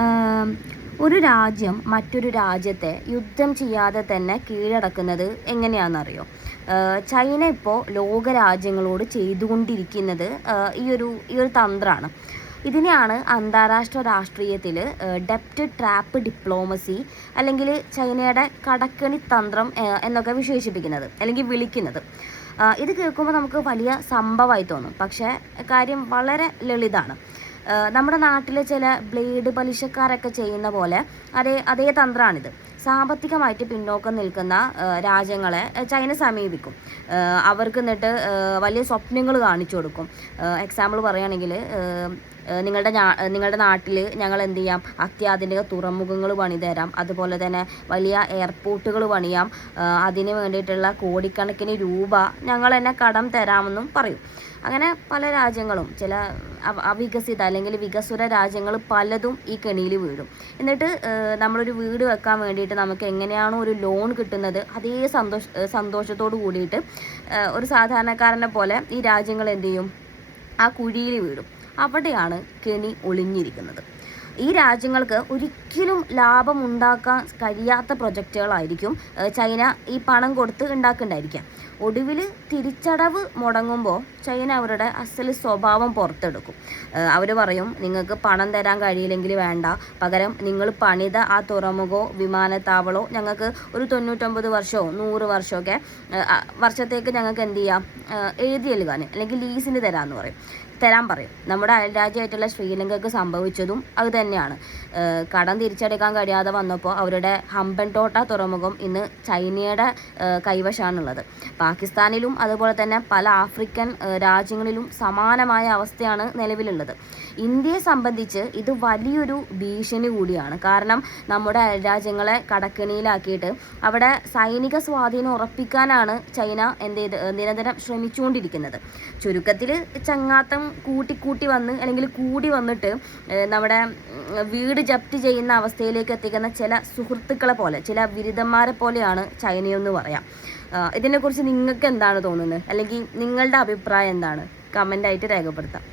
ആം, ഒരു രാജ്യം മറ്റൊരു രാജ്യത്തെ യുദ്ധം ചെയ്യാതെ തന്നെ കീഴടക്കുന്നത് എങ്ങനെയാണെന്നറിയോ? ചൈന ഇപ്പോൾ ലോക രാജ്യങ്ങളോട് ചെയ്തുകൊണ്ടിരിക്കുന്നത് ഈ ഒരു തന്ത്രമാണ്. ഇതിനെയാണ് അന്താരാഷ്ട്ര രാഷ്ട്രീയത്തിൽ ഡെപ്റ്റ് ട്രാപ്പ് ഡിപ്ലോമസി, അല്ലെങ്കിൽ ചൈനയുടെ കടക്കണി തന്ത്രം എന്നൊക്കെ വിശേഷിപ്പിക്കുന്നത് അല്ലെങ്കിൽ വിളിക്കുന്നത്. ഇത് കേൾക്കുമ്പോൾ നമുക്ക് വലിയ സംഭവമായി തോന്നും, പക്ഷേ കാര്യം വളരെ ലളിതാണ്. നമ്മുടെ നാട്ടിലെ ചില ബ്ലേഡ് പലിശക്കാരൊക്കെ ചെയ്യുന്ന പോലെ അതേ തന്ത്രമാണിത്. സാമ്പത്തികമായിട്ട് പിന്നോക്കം നിൽക്കുന്ന രാജ്യങ്ങളെ ചൈന സമീപിക്കും. അവർക്ക് എന്നിട്ട് വലിയ സ്വപ്നങ്ങൾ കാണിച്ചു കൊടുക്കും. എക്സാമ്പിൾ പറയുകയാണെങ്കിൽ, നിങ്ങളുടെ നാട്ടിൽ ഞങ്ങൾ എന്ത് ചെയ്യാം, അത്യാധുനിക തുറമുഖങ്ങൾ പണിതരാം, അതുപോലെ തന്നെ വലിയ എയർപോർട്ടുകൾ പണിയാം, അതിന് വേണ്ടിയിട്ടുള്ള കോടിക്കണക്കിന് രൂപ ഞങ്ങൾ തന്നെ കടം തരാമെന്നും പറയും. അങ്ങനെ പല രാജ്യങ്ങളും, ചില അവികസിത അല്ലെങ്കിൽ വികസ്വര രാജ്യങ്ങൾ പലതും ഈ കെണിയിൽ വീഴും. എന്നിട്ട് നമ്മളൊരു വീട് വെക്കാൻ വേണ്ടിയിട്ട് നമുക്ക് എങ്ങനെയാണോ ഒരു ലോൺ കിട്ടുന്നത്, അതേ സന്തോഷത്തോട് കൂടിയിട്ട് ഒരു സാധാരണക്കാരനെ പോലെ ഈ രാജ്യങ്ങൾ എന്ത് ചെയ്യും, ആ കുഴിയിൽ വീഴും. അവിടെയാണ് കെണി ഒളിഞ്ഞിരിക്കുന്നത്. ഈ രാജ്യങ്ങൾക്ക് ഒരിക്കലും ലാഭം ഉണ്ടാക്കാൻ കഴിയാത്ത പ്രൊജക്റ്റുകളായിരിക്കും ചൈന ഈ പണം കൊടുത്ത് ഉണ്ടാക്കുന്നുണ്ടായിരിക്കാം. ഒടുവിൽ തിരിച്ചടവ് മുടങ്ങുമ്പോൾ ചൈന അവരുടെ അസൽ സ്വഭാവം പുറത്തെടുക്കും. അവർ പറയും, നിങ്ങൾക്ക് പണം തരാൻ കഴിയില്ലെങ്കിൽ വേണ്ട, പകരം നിങ്ങൾ പണിത ആ തുറമുഖമോ വിമാനത്താവളമോ ഞങ്ങൾക്ക് ഒരു 99 വർഷമോ 100 വർഷമൊക്കെ വർഷത്തേക്ക് ഞങ്ങൾക്ക് എന്ത് ചെയ്യാം, എഴുതി നൽകാൻ അല്ലെങ്കിൽ ലീസിന് തരാൻ പറയും. നമ്മുടെ അയൽരാജ്യമായിട്ടുള്ള ശ്രീലങ്കയ്ക്ക് സംഭവിച്ചതും അത് തന്നെയാണ്. കടം തിരിച്ചടക്കാൻ കഴിയാതെ വന്നപ്പോൾ അവരുടെ ഹമ്പൻടോട്ട തുറമുഖം ഇന്ന് ചൈനയുടെ കൈവശമാണുള്ളത്. പാകിസ്ഥാനിലും അതുപോലെ തന്നെ പല ആഫ്രിക്കൻ രാജ്യങ്ങളിലും സമാനമായ അവസ്ഥയാണ് നിലവിലുള്ളത്. ഇന്ത്യയെ സംബന്ധിച്ച് ഇത് വലിയൊരു ഭീഷണി കൂടിയാണ്. കാരണം നമ്മുടെ അയൽരാജ്യങ്ങളെ കടക്കെണിയിലാക്കിയിട്ട് അവിടെ സൈനിക സ്വാധീനം ഉറപ്പിക്കാനാണ് ചൈന നിരന്തരം ശ്രമിച്ചുകൊണ്ടിരിക്കുന്നത്. ചുരുക്കത്തിൽ ചങ്ങാത്തം കൂട്ടി വന്ന് അല്ലെങ്കിൽ കൂടി വന്നിട്ട് നമ്മുടെ വീട് ജപ്തി ചെയ്യുന്ന അവസ്ഥയിലേക്ക് എത്തിക്കുന്ന ചില സുഹൃത്തുക്കളെ പോലെ, ചില ബിരുദന്മാരെ പോലെയാണ് ചൈനയെന്ന് പറയാം. ഇതിനെക്കുറിച്ച് നിങ്ങൾക്ക് എന്താണ് തോന്നുന്നത്, അല്ലെങ്കിൽ നിങ്ങളുടെ അഭിപ്രായം എന്താണ്? കമൻ്റായിട്ട് രേഖപ്പെടുത്താം.